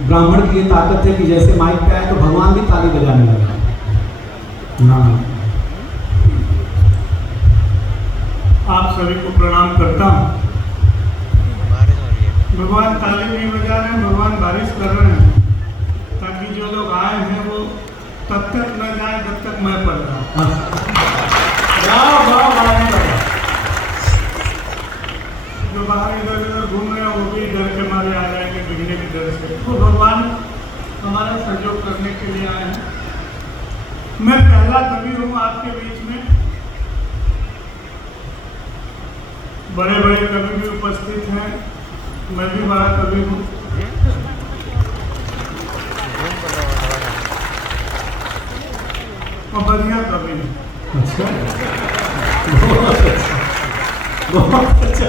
ब्राह्मण की ये ताकत है कि जैसे माइक पे आए तो भगवान भी ताली बजाने लगा। हाँ, आप सभी को प्रणाम करता हूँ। भगवान ताली नहीं बजा रहे हैं, भगवान बारिश कर रहे हैं, ताकि जो लोग आए हैं वो तब तक न जाए जब तक मैं पढ़ रहा हूँ। जो बाहर इधर उधर घूम रहे हैं वो भी डर के मारे आ जाएंगे, गिरने की डर से। तो भगवान हमारा सहयोग करने के लिए आए हैं। मैं पहला कवि हूँ आपके बीच में। बड़े बड़े कवि भी उपस्थित हैं, मैं भी बड़ा कवि हूँ। और बढ़िया कवि हूँ। अच्छा, बहुत अच्छा।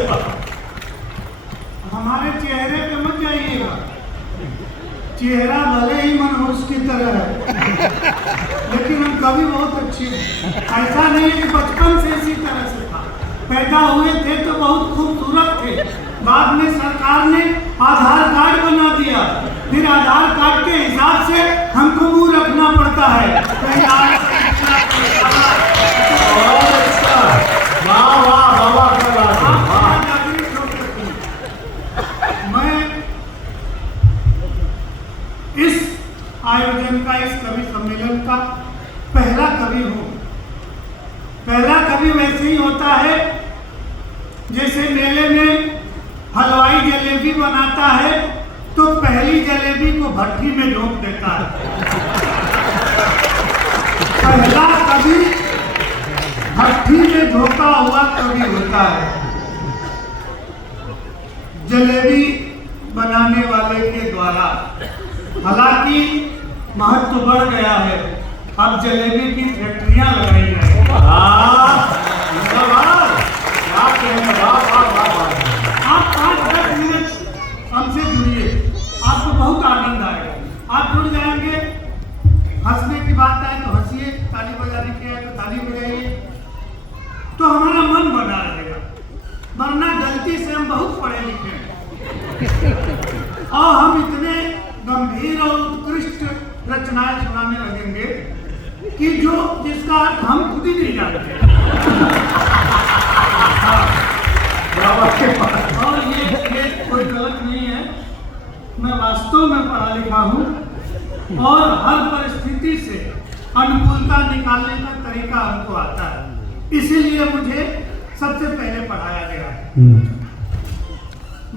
हमारे चेहरे पे मत जाइएगा, चेहरा भले ही मनहूस की तरह है, लेकिन हम कवि बहुत अच्छे हैं। ऐसा नहीं है कि बचपन से इसी तरह से था। पैदा हुए थे तो बहुत खूबसूरत थे, बाद में सरकार ने आधार कार्ड बना दिया, फिर आधार कार्ड के हिसाब से हमको मुंह रखना पड़ता है। मैं इस आयोजन का, इस कवि सम्मेलन का पहला कवि हूँ। पहला कवि वैसे ही होता है जैसे मेले में हलवाई जलेबी बनाता है तो पहली जलेबी को भट्टी में झोंक देता है। पहला कवि भट्टी में झोंका हुआ कवि होता है। जलेबी बनाने वाले के द्वारा, हालांकि महत्व बढ़ गया है, अब जलेबी की फैक्ट्रियां लगाई जाएंगी। आप 5-10 मिनट हमसे जुड़िए, आपको बहुत आनंद आएगा। आप जुड़ जाएंगे, हंसने की बात आए तो हंसिए, ताली बजाने की आए तो ताली बजाइए, तो हमारा मन बना रहेगा। वरना गलती से हम बहुत पढ़े लिखे हैं और हम इतने गंभीर और उत्कृष्ट रचनाएं सुनाने लगेंगे कि जो जिसका अर्थ हम खुद ही नहीं जानते। और ये कोई गलत नहीं है, मैं वास्तव में पढ़ा लिखा हूँ और हर परिस्थिति से अनुकूलता निकालने का तरीका हमको आता है, इसीलिए मुझे सबसे पहले पढ़ाया गया।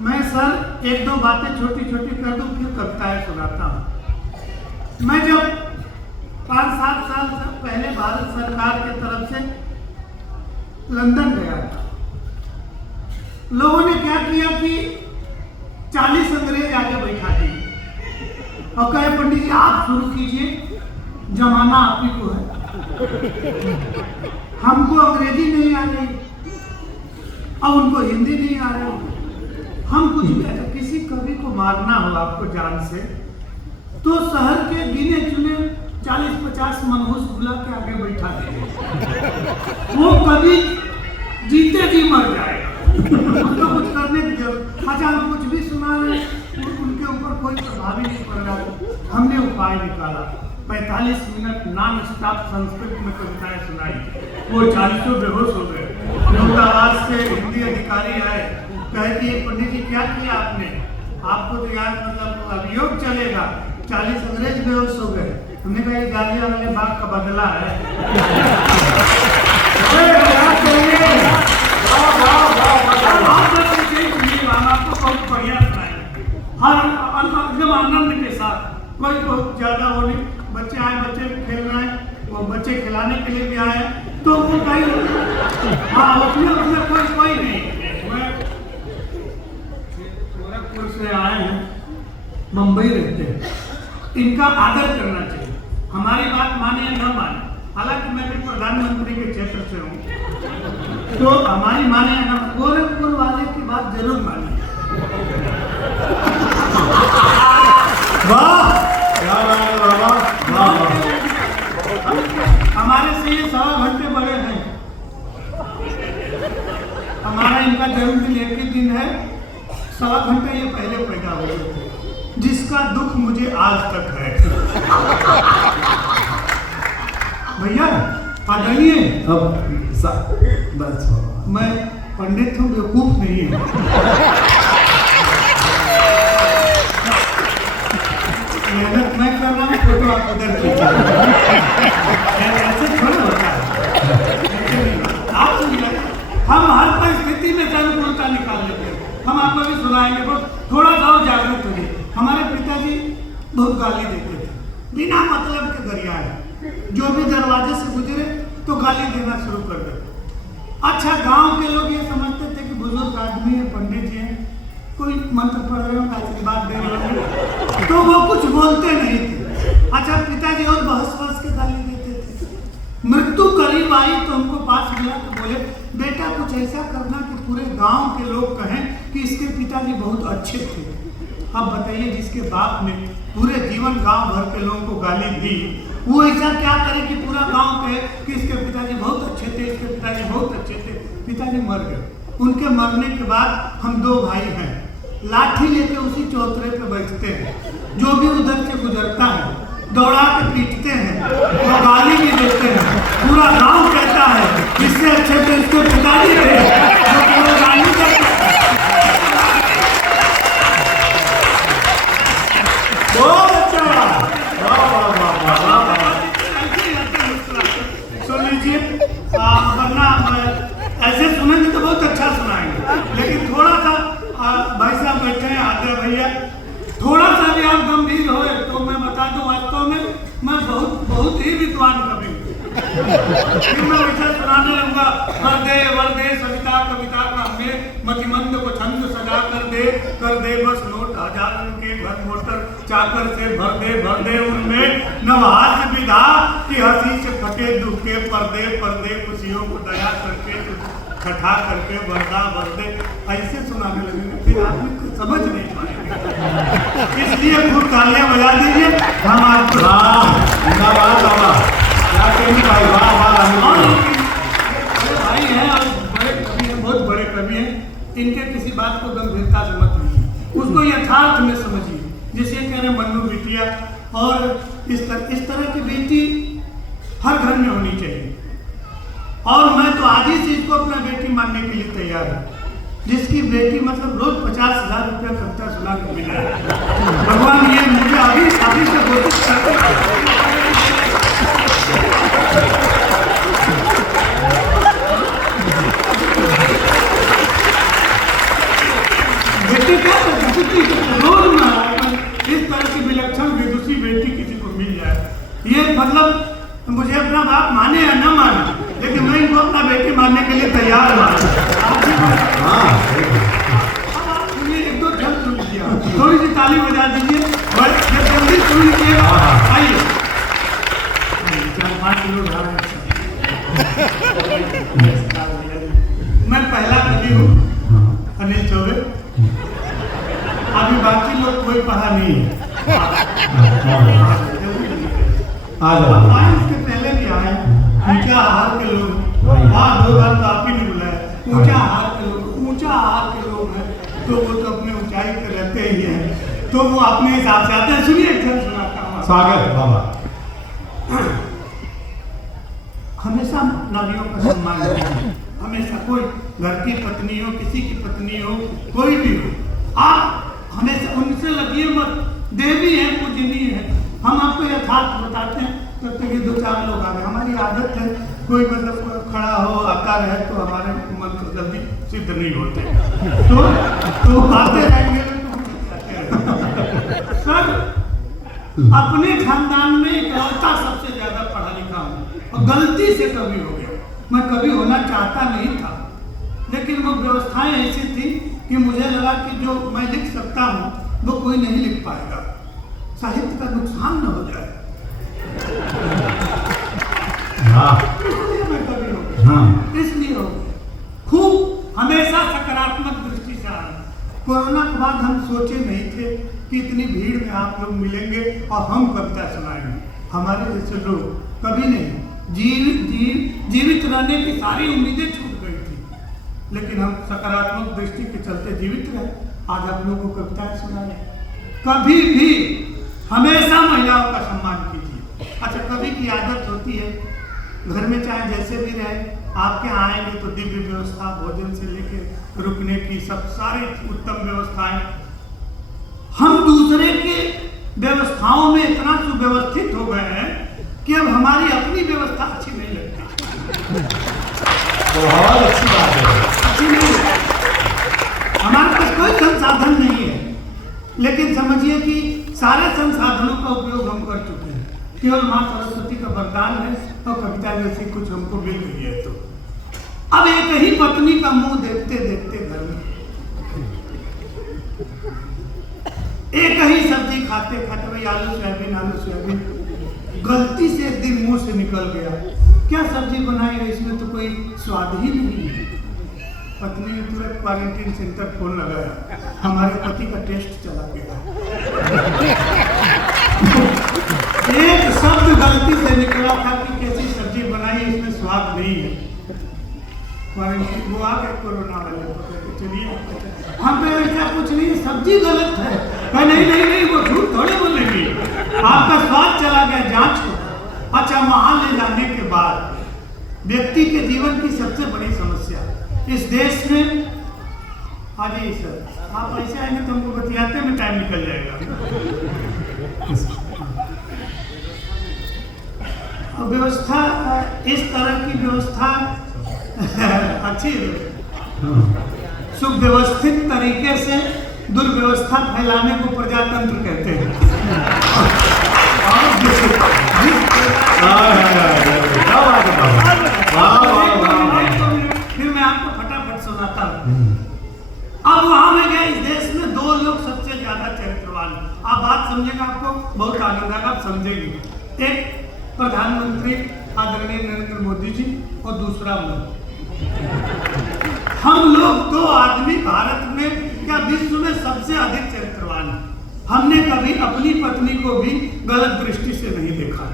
मैं सर 1-2 बातें छोटी छोटी कर दूं, फिर कविताएं सुनाता हूँ। मैं जब 5-7 साल पहले भारत सरकार की तरफ से लंदन गया था, लोगों ने क्या किया कि 40 अंग्रेज आके बैठा दिए और कहे पंडित जी आप शुरू कीजिए, जमाना आप ही को है। हमको अंग्रेजी नहीं आ रही और उनको हिंदी नहीं आ रही, हम कुछ भी अच्छा किसी कवि को मारना हो आपको जान से तो शहर के गिने चुने 40-50 मनहूस बुला के आगे बैठा देंगे, वो कवि जीते जी मर जाएगा। उसको कुछ करने की जरूरत, अच्छा हम कुछ भी सुना रहे उनके ऊपर कोई प्रभाव ही नहीं पड़ रहा। हमने उपाय निकाला, 45 मिनट नॉन स्टॉप संस्कृत में कविताएं सुनाई, वो 40 बेहोश हो गए। दूतावास से हिंदी अधिकारी आए, कहे कि पंडित जी क्या किया आपने, आपको तो यार मतलब अभियोग चलेगा। 40 अंग्रेज बेहोश हो गए। हमने कहा ये गालियां वाले बात का बदला है। आपको बहुत बढ़िया सुनाएंगे, हर एकदम आनंद के साथ, कोई बहुत ज्यादा वो नहीं। बच्चे आए, बच्चे खेल रहे हैं, वो बच्चे खिलाने के लिए भी आए तो वो कहीं हाँ उसमें कोई नहीं। मैं गोरखपुर से आए हैं, मुंबई रहते हैं, इनका आदर करना चाहिए। हमारी बात माने या न माने, हालांकि मैं भी प्रधानमंत्री के क्षेत्र से हूँ, तो हमारी माने या न, गोरखपुर वाले की बात जरूर मानिए। हमारे से ये 1.25 घंटे बड़े हैं। हमारा इनका जन्मदिन एक ही दिन है, 1.25 घंटे ये पहले पैदा हुए थे। जिसका जिसका दुख मुझे आज तक है। भैया आदरणीय, बस मैं पंडित हूँ, बेवकूफ नहीं हूँ। मेहनत मैं कर रहा हूँ, फोटो आप उधर खींचा। ऐसे थोड़ा होता है, आप सुनिए, हम हर परिस्थिति में अनुकूलता निकाल लेते हैं। हम आपको भी सुनाएंगे, बस थोड़ा सा और जागरूक होइए। हमारे पिताजी बहुत गाली देते थे, बिना मतलब के गरियाए, जो भी दरवाजे से गुजरे तो गाली देना शुरू कर देते। अच्छा, गांव के लोग ये समझते थे कि बुजुर्ग आदमी है, पंडित जी हैं, कोई मंत्र पढ़ रहे हो, आशीर्वाद दे रहे हो, तो वो कुछ बोलते नहीं थे। अच्छा, पिताजी और बहस के गाली देते थे। मृत्यु करीब आई तो हमको पास मिला तो बोले, बेटा कुछ ऐसा करना कि पूरे गांव के लोग कहें कि इसके पिताजी बहुत अच्छे थे। अब बताइए, जिसके बाप ने पूरे जीवन गांव भर के लोगों को गाली दी, वो ऐसा क्या करे कि पूरा गांव कहे कि इसके पिताजी बहुत अच्छे थे, इसके पिताजी बहुत अच्छे थे। पिताजी मर गए। उनके मरने के बाद हम दो भाई हैं, लाठी लेके उसी चौतरे पे बैठते हैं। जो भी उधर से गुजरता है दौड़ा के पीटते हैं और गाली भी देते हैं। पूरा गांव कहता है इससे अच्छे तो इसके पिताजी थे, जो पूरा गाली देते हैं। सुन लीजिए, वरना ऐसे सुनेंगे तो बहुत अच्छा सुनाएंगे, लेकिन थोड़ा सा भाई साहब बैठे हैं, आते भैया, थोड़ा सा भी आप गंभीर हो तो मैं बता दूं, वास्तव में मैं बहुत ही विद्वान कवि हूँ। फिर मैं वैसा सुनाने लगूंगा, वर्दे वर्दे सविता कविता का हमें मतिमंद को छंद सजा कर दे बस नोट हजार के घर मोटर चाकर से भर दे उनमें नवाज विधा की हंसी से फटे दुख के पर्दे खुशियों को दया करके इकट्ठा करके वर्दे ऐसे सुनाने लगेंगे, फिर आदमी को समझ नहीं पाएंगे। इसलिए खूब तालियां बजा दीजिए। हम आपको भाई हैं और बड़े कवि हैं, बहुत बड़े कवि हैं, इनके किसी बात को गंभीरता से मत लीजिए, उसको यथार्थ में समझिए। जिसे कह रहे मन्नू बिटिया, और इस तरह की बेटी हर घर में होनी चाहिए। और मैं तो आज ही से इसको अपना बेटी मानने के लिए तैयार हूँ। जिसकी बेटी मतलब रोज 50,000 रुपया खर्चा सुना के मिला है, भगवान ये मुझे अभी से कोशिश करते। बेटी क्या रोज इस तरह की विलक्षण विदुषी बेटी किसी को मिल जाए, ये मतलब मुझे अपना बाप माने या न माने, लेकिन मैं इनको अपना बेटी मानने के लिए तैयार हूँ। आप सुनिए, एक दो जल्द सुन लीजिए, थोड़ी सी ताली बजा दीजिए, जल्दी सुन लीजिए। आइए, 4-5 लोग आ रहे हैं। मैं पहला कवि हूँ, अनिल चौबे। अभी बाकी लोग कोई पढ़ा नहीं है। इसके पहले भी आए ऊंचा आहार के लोग, 2 बार तो आप ही ने बुलाया। ऊंचा आहार के लोग हैं, तो वो तो अपने ऊंचाई पे रहते ही हैं, तो वो अपने हिसाब से आते हैं। सुनिए, एक जन सुनाता हूँ। स्वागत बाबा। हमेशा नारियों का सम्मान करें, हमेशा कोई घर की पत्नी हो, किसी की पत्नी हो, कोई भी हो, आप हमेशा उनसे लगिए मत। देवी है, पूजनीय है। हम आपको यथार्थ बताते हैं, तब तक ये 2-4 लोग आ गए। हमारी आदत है, कोई मतलब खड़ा हो आता रहे तो हमारे मंत्र जल्दी सिद्ध नहीं होते, तो आते रहेंगे। सर, अपने खानदान में इकलौता सबसे ज्यादा पढ़ा लिखा हूँ और गलती से कवि हो गया। मैं कवि होना चाहता नहीं था, लेकिन वो व्यवस्थाएं ऐसी थी कि मुझे लगा कि जो मैं लिख सकता हूँ वो कोई नहीं लिख पाएगा, साहित्य का नुकसान न हो जाए। इसलिए मैं कवि हो गया, इसलिए हो खूब हमेशा सकारात्मक दृष्टि से आना। कोरोना के बाद हम सोचे नहीं थे कि इतनी भीड़ में आप लोग मिलेंगे और हम कविता सुनाएंगे। हमारे जैसे लोग कभी नहीं, जीवित रहने की सारी उम्मीदें छूट गई थी, लेकिन हम सकारात्मक दृष्टि के चलते जीवित रहे। आज आप लोगों को कविताएं सुनाए। कभी भी हमेशा महिलाओं का सम्मान कीजिए। अच्छा, कभी की आदत होती है घर में चाहे जैसे भी रहे, आपके आएंगे तो दिव्य व्यवस्था, भोजन से लेकर रुकने की सब सारी उत्तम व्यवस्थाएं। हम दूसरे के व्यवस्थाओं में इतना सुव्यवस्थित हो गए हैं कि अब हमारी अपनी व्यवस्था अच्छी नहीं लगती। बहुत अच्छी बात है। अच्छी नहीं लगती। हमारे पास कोई संसाधन नहीं है, लेकिन समझिए कि सारे संसाधनों का उपयोग हम कर चुके हैं। केवल माँ सरस्वती का वरदान है और कविता जैसी कुछ हमको मिल गई है। तो अब एक ही पत्नी का मुंह देखते देखते घर में एक ही सब्जी खाते खाते, भाई आलू सोयाबीन, गलती से एक दिन मुंह से निकल गया, क्या सब्जी बनाई है, इसमें तो कोई स्वाद ही नहीं है। पत्नी ने तुरंत क्वारंटीन सेंटर फोन लगाया, हमारे पति का टेस्ट चला गया। एक शब्द गलती से निकला था कि कैसी सब्जी बनाई, इसमें स्वाद नहीं है। क्वारंटीन वो आ गए कोरोना वाले, तो चलिए हम पे ऐसा कुछ नहीं, सब्जी गलत है। नहीं, वो झूठ थोड़े बोलेंगे, आपका स्वाद चला गया, जांच हो। अच्छा, वहां ले जाने के बाद व्यक्ति के जीवन की सबसे बड़ी समस्या इस देश में, हाँ जी सर, आप ऐसे आएंगे तो हमको बतियाते में टाइम निकल जाएगा। व्यवस्था, इस तरह की व्यवस्था अच्छी है। सुव्यवस्थित तरीके से दुर्व्यवस्था फैलाने को प्रजातंत्र कहते हैं। फिर मैं आपको फटाफट सुनाता हूँ। अब वहां में गए, इस देश में दो लोग सबसे ज्यादा चरित्रवान। आप बात समझेगा, आपको बहुत आनंद आएगा, आप समझेंगे। एक प्रधानमंत्री आदरणीय नरेंद्र मोदी जी और दूसरा मैं। हम लोग दो आदमी भारत में या विश्व में सबसे अधिक चरित्रवान हैं। हमने कभी अपनी पत्नी को भी गलत दृष्टि से नहीं देखा।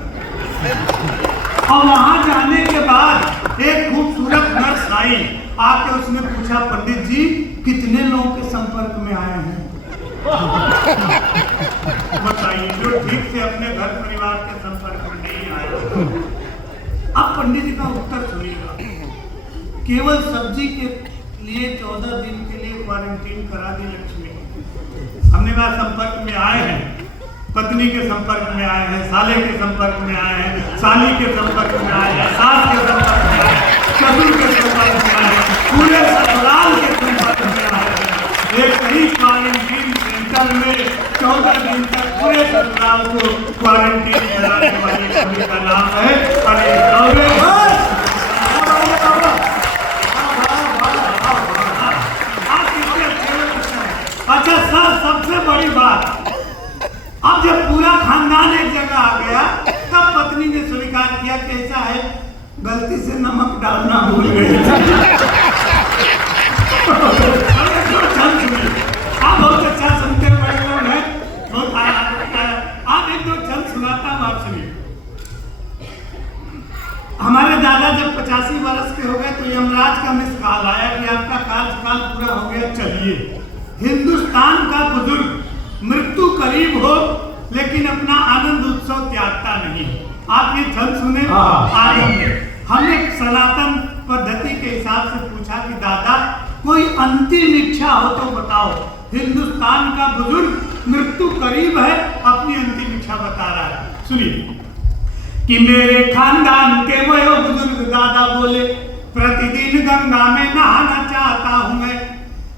और वहां जाने के बाद एक खूबसूरत नर्स आई, आके उसने पूछा, पंडित जी कितने लोगों के संपर्क में आए हैं? बताइए, जो ठीक से अपने घर परिवार के संपर्क में नहीं आए। अब पंडित जी का उत्तर सुनिएगा। केवल सब्जी के लिए 14 दिन के लिए क्वारंटीन करा दी लक्ष्मी। हमने कहा संपर्क में आए हैं, पत्नी के संपर्क में आए हैं, साले के संपर्क में आए हैं, साली के संपर्क में आए हैं, सास के संपर्क में आए हैं, ससुर के संपर्क में आए हैं, पूरे ससुराल के संपर्क में आए हैं। एक ही क्वारंटीन सेंटर में 14 दिन तक पूरे ससुराल को क्वारंटीन कराने वाली कंपनी का नाम है अच्छा सर, सबसे बड़ी बात, अब जब पूरा खानदान एक जगह आ गया, तब पत्नी ने स्वीकार किया, कैसा है, गलती से नमक डालना भूल गई। आप बहुत अच्छा सुनते बड़े लोग हैं, बहुत आप एक दो छंद सुनाता हूँ, आप सुनिए। हमारे दादा जब 85 वर्ष के हो गए तो यमराज का मिस कॉल आया कि आपका कार्यकाल पूरा हो गया, चलिए। हिंदुस्तान का बुजुर्ग मृत्यु करीब हो लेकिन अपना आनंद उत्सव त्यागता नहीं। आप ये छंद सुने आनंद। हमने सनातन पद्धति के हिसाब से पूछा कि दादा कोई अंतिम इच्छा हो तो बताओ। हिंदुस्तान का बुजुर्ग मृत्यु करीब है, अपनी अंतिम इच्छा बता रहा है, सुनिए। कि मेरे खानदान के वयो बुजुर्ग दादा बोले, प्रतिदिन गंगा में नहाना चाहता हूं मैं।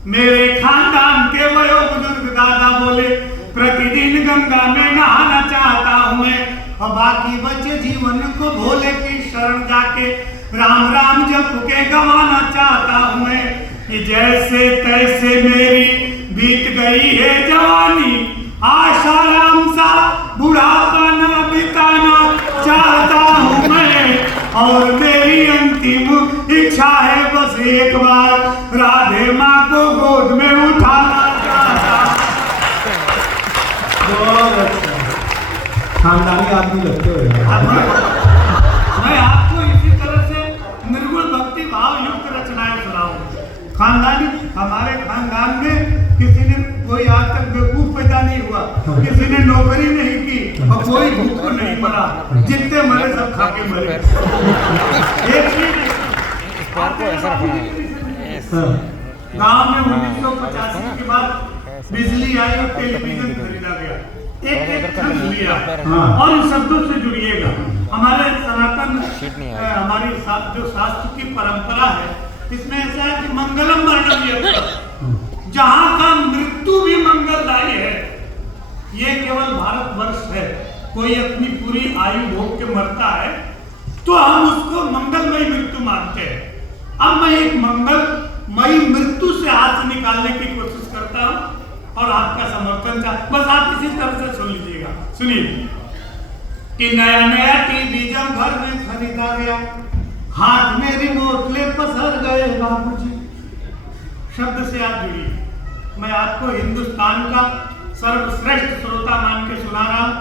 मेरे खानदान के वयो बुजुर्ग दादा बोले, प्रतिदिन गंगा में नहाना चाहता हूं मैं। और बाकी बचे जीवन को भोले की शरण जाके राम राम जप के गंवाना चाहता हूं मैं। कि जैसे तैसे मेरी बीत गई है जवानी, आशाराम सा बुढ़ापा ना बिताना चाहता हूं मैं। और मेरी अंतिम इच्छा है बस एक बार राधे माँ को गोद में उठाना चाहता। बहुत अच्छा, खानदानी आदमी लगते हो। मैं आपको इसी तरह से निर्गुण भक्ति भाव युक्त रचनाएं सुनाऊं। खानदानी, हमारे खानदान में किसी ने कोई आज तक बेवकूफ पैदा नहीं हुआ, किसी ने नौकरी नहीं की और कोई भूख नहीं मरा, जितने मरे सब खा के मरे। एक चीज गांव में 1985 के बाद बिजली आई और टेलीविजन खरीदा गया, एक खर्च लिया। और इन शब्दों से जुड़िएगा, हमारे सनातन हमारी जो शास्त्र की परंपरा है, इसमें ऐसा है कि मंगलम मरणम यत्र, जहां का मृत्यु भी मंगलदायी है। ये केवल भारतवर्ष है, कोई अपनी पूरी आयु भोग के मरता है तो हम उसको मंगलमयी मृत्यु मानते हैं। अब मैं एक मंगलमयी मृत्यु से हाथ से निकालने की कोशिश करता हूं और आपका समर्थन था, बस आप इसी तरह से सुन लीजिएगा। सुनिए कि नया नया टीवी जब घर में खरीदा गया, हाथ में रिमोट ले पसर गए बाबूजी। शब्द से आप जुड़िए। मैं आपको हिंदुस्तान का सर्वश्रेष्ठ श्रोता मान के सुना रहा हूं,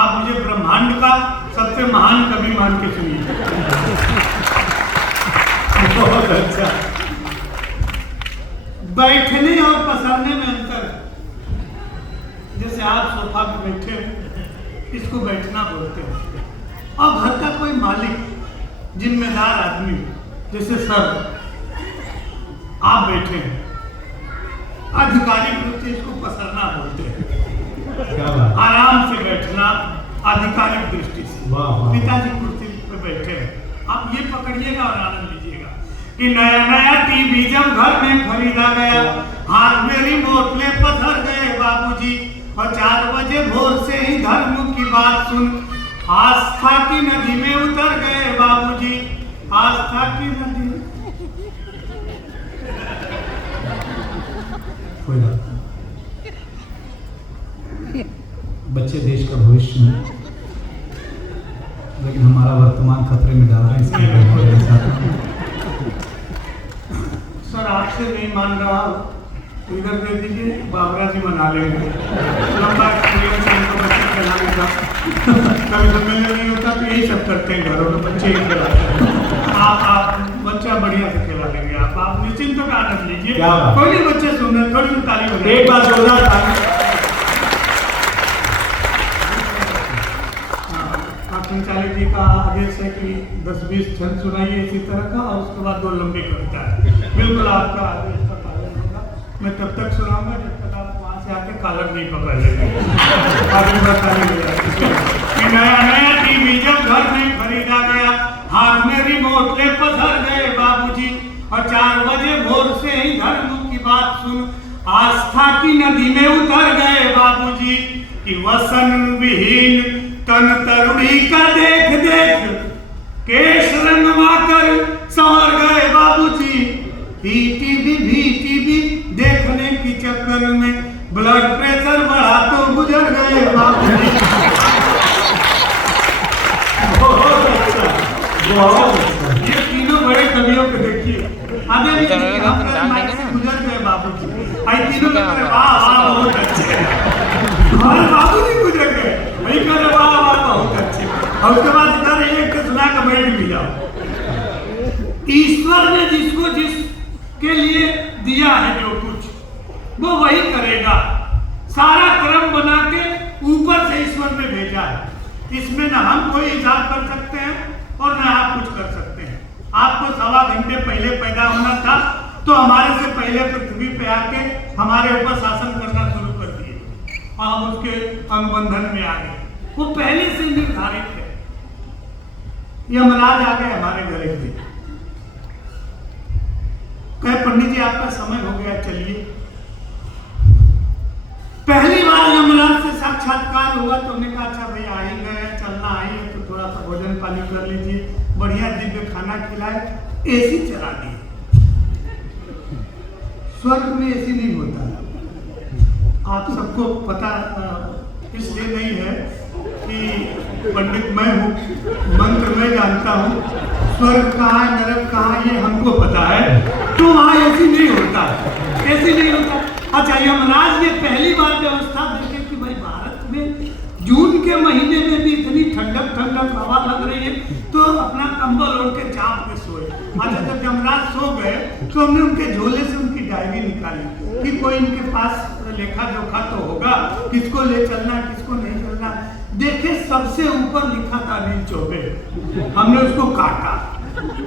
आप मुझे ब्रह्मांड का सबसे महान कवि मान के सुनिए। बहुत अच्छा। बैठने और पसरने में अंतर। जैसे आप सोफा पे बैठे हैं, इसको बैठना बोलते हैं, और घर का कोई मालिक, जिम्मेदार आदमी, जैसे सर आप बैठे हैं, आधिकारिक रूप से इसको पसरना बोलते हैं। आराम से बैठना आधिकारिक दृष्टि से। पिताजी कुर्सी पे बैठे हैं, आप ये पकड़िएगा और आनंद लीजिएगा कि नया नया टीवी जब घर में खरीदा गया, हाथ में रिमोट ले पसर गए बाबूजी, और 4 बजे भोर से ही धर्म की बात सुन आस्था की नदी में उतर गए बाबूजी। आस्था की नदी। कोई बात नहीं, बच्चे देश का भविष्य हैं, लेकिन हमारा वर्तमान खतरे में डाल रहे हैं, इसलिए सर आपसे नहीं मान रहा, इधर दे दीजिए, बाबरा जी मना लेंगे। लंबा एक्सपीरियंस है इनको बच्चे खिलाने का, कभी सम्मेलन नहीं होता तो यही सब करते हैं घरों में, बच्चे ही खिलाते हैं। आप बच्चा बढ़िया से खिला लेंगे, आप निश्चिंत का आनंद लीजिए। कोई नहीं बच्चे सुन रहे, थोड़ी सी ताली बजाइए। एक बार जोरदार ताली। संचालक जी का आदेश है कि 10-20 छंद सुनाइए इसी तरह का, और उसके बाद 2 लंबी कविता है। बिल्कुल आपका आदेश का पालन होगा। मैं तब तक सुनाऊंगा जब तक आप वहां से आके कॉलर नहीं पकड़ लेंगे। नया नया टीवी जब घर में खरीदा गया, हाथ में रिमोट ले पसर गए बाबूजी, और 4 बजे भोर से ही धर्म की बात सुन आस्था की नदी में उतर गए बाबूजी। कि वसन विहीन तन तरुणी का देख देख केश रंगवा कर संवर गए बाबूजी। टीवी देखने की चक्कर में ब्लड प्रेशर बढ़ा तो गुजर गए बाबूजी। बहुत अच्छा, बहुत अच्छा। ये तीनों बड़े कवियों को देखिए, आधे भी गुजर गए बाबूजी। आई तीनों वाह वाह बहुत अच्छे, हमारे बाबूजी गुजर गए, वही कह रहे वाह वाह बहुत अच्छे। और उसके बाद इधर एक सुना का बैठ भी जाओ। ईश्वर ने जिसको जिसके लिए दिया है जो कुछ, वो वही करेगा। सारा क्रम बना के ऊपर से ईश्वर ने भेजा है, इसमें न हम कोई हिसाब कर सकते हैं और न आप कुछ कर सकते हैं। आपको 1.25 घंटे पहले पैदा होना था, तो हमारे से पहले पृथ्वी पे आके हमारे ऊपर शासन करना शुरू कर दिए, और हम उसके अनुबंधन में आ गए। वो पहले से निर्धारित है। यमराज आ गए हमारे घर एक दिन, कहे पंडित जी आपका समय हो गया, चलिए। पहली बार यमराज से साक्षात्कार हुआ तो हमने कहा अच्छा भाई आ ही गए, चलना आई है तो थोड़ा सा भोजन पानी कर लीजिए, बढ़िया दिव्य खाना खिलाए, एसी चला दिए। स्वर्ग में एसी नहीं होता, आप सबको पता इसलिए नहीं है कि पंडित मैं हूँ, मंत्र मैं जानता हूँ, स्वर्ग कहाँ है नरक कहाँ है ये हमको पता है, तो वहाँ एसी नहीं होता, एसी नहीं होता। अच्छा यमराज ने पहली बार व्यवस्था देखे कि भाई भारत में जून के महीने में भी इतनी ठंडक हवा लग रही है, तो अपना कंबल ओढ़ के चाप के सोए। अच्छा जब यमराज सो गए तो हमने उनके झोले से उनकी डायरी निकाली कि कोई इनके पास लेखा जोखा तो होगा, किसको ले चलना किसको नहीं चलना। देखे सबसे ऊपर लिखा था अनिल चौबे, हमने उसको काटा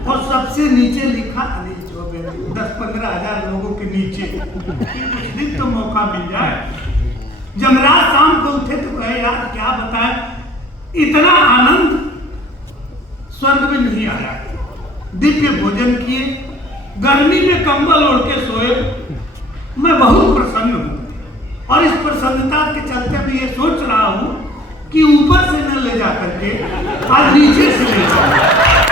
और सबसे नीचे लिखा अनिल चौबे, 10-15 हजार लोगों के नीचे। कुछ दिन तो मौका मिल जाए। जमराज शाम को उठे तो कहे यार क्या बताए, इतना आनंद स्वर्ग में नहीं आया। दिव्य भोजन किए, गर्मी में कंबल ओढ़ के सोए। मैं बहुत प्रसन्न हूँ और इस प्रसन्नता के चलते मैं ये सोच रहा हूँ कि ऊपर से न ले जा करके आज नीचे से ले जाऊँ।